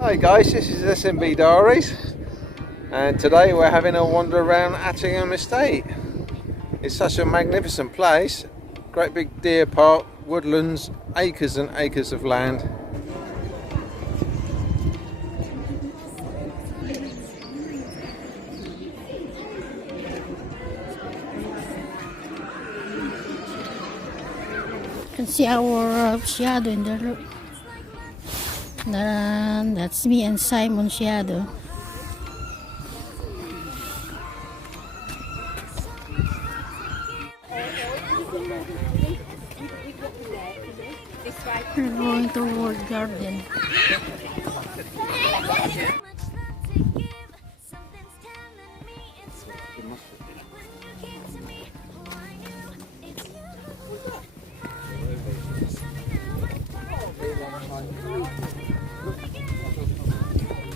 Hi guys, this is S&B Diaries, and today we're having a wander around Attingham estate. It's such a magnificent place, great big deer park, woodlands, acres and acres of land. You can see our shadow in the room. That's me and Simon's shadow. We're going toward garden.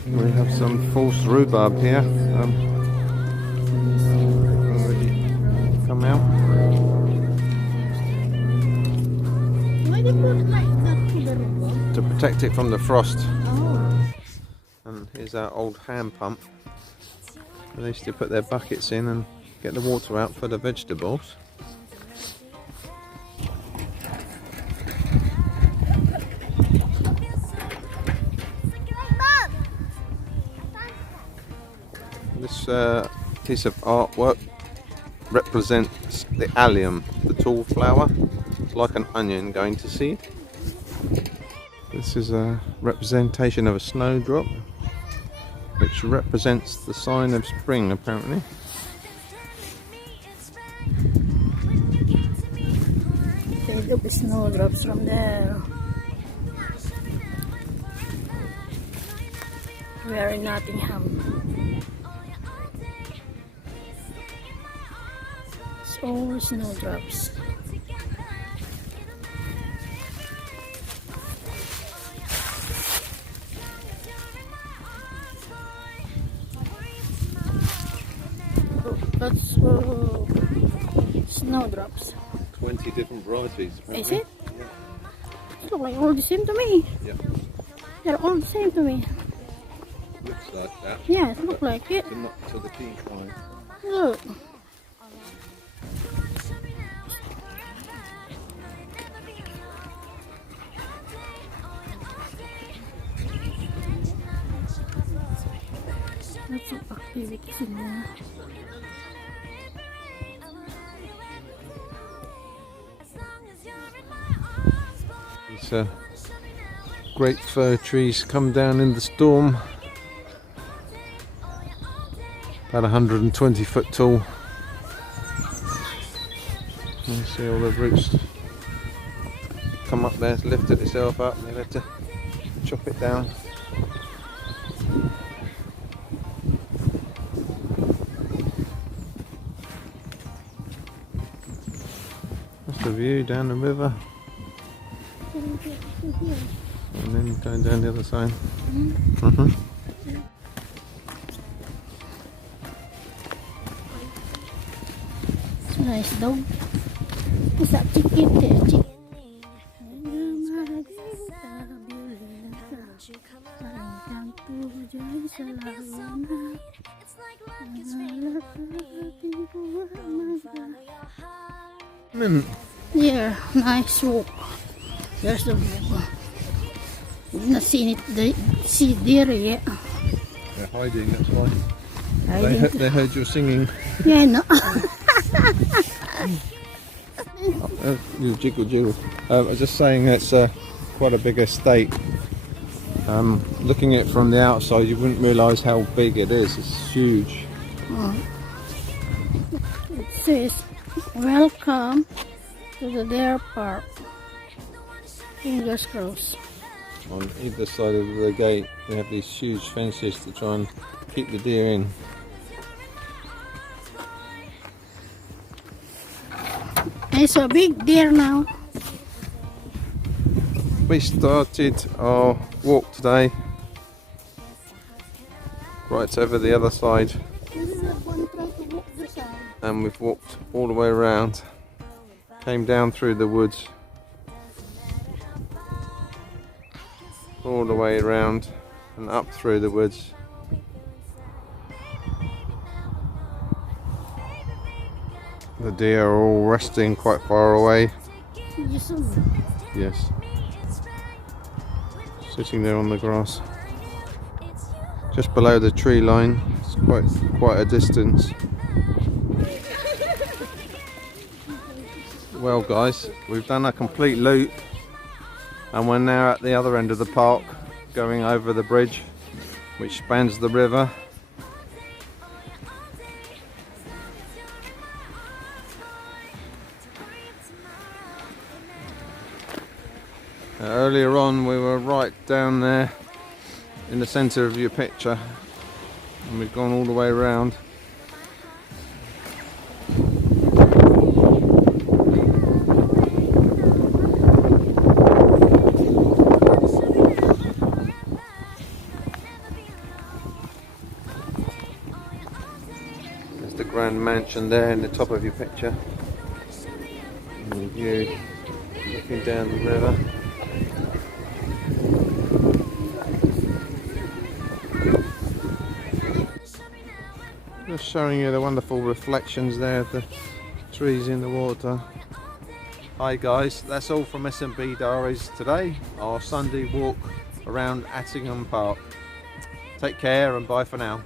We have some false rhubarb here, already come out. Why they put it like that to the rhubarb? To protect it from the frost. Oh. And here's our old hand pump. They used to put their buckets in and get the water out for the vegetables. This piece of artwork represents the allium, the tall flower. It's like an onion going to seed. This is a representation of a snowdrop, which represents the sign of spring apparently. Take up the snowdrops from there. We are in Attingham. It's all snowdrops. That's snowdrops. 20 different varieties. Is it? Yeah. It looks like all the same to me. Yeah. They're all the same to me. Looks like that. Yeah, it looks like it. But not to the key kind. Look. Lots of activities in there. These great fir trees come down in the storm. About 120 foot tall. You see all the roots come up there, it's lifted itself up, and they had to chop it down. That's the view down the river. And then going down the other side. It's a nice dog. Is that chicken there? Chicken. Yeah, nice walk. There's the walk. We've not seen it, see deer yet. They're hiding, that's why. Hiding. They heard you singing. Yeah, I know. You jiggle jiggle. I was just saying it's quite a big estate. Looking at it from the outside, you wouldn't realise how big it is. It's huge. Oh. It says, "Welcome to the deer park." Fingers crossed. On either side of the gate, they have these huge fences to try and keep the deer in. It's a big deer now. We started our walk today right over the other side, and we've walked all the way around, came down through the woods all the way around, and up through the woods. The deer are all resting quite far away. You saw them? Yes. Sitting there on the grass. Just below the tree line. It's quite a distance. Well guys, we've done a complete loop and we're now at the other end of the park, going over the bridge which spans the river. Earlier on we were right down there in the centre of your picture and we've gone all the way around. There's the grand mansion there in the top of your picture. And the view looking down the river. Just showing you the wonderful reflections there of the trees in the water. Hi guys, that's all from S&B Diaries today, our Sunday walk around Attingham Park. Take care and bye for now.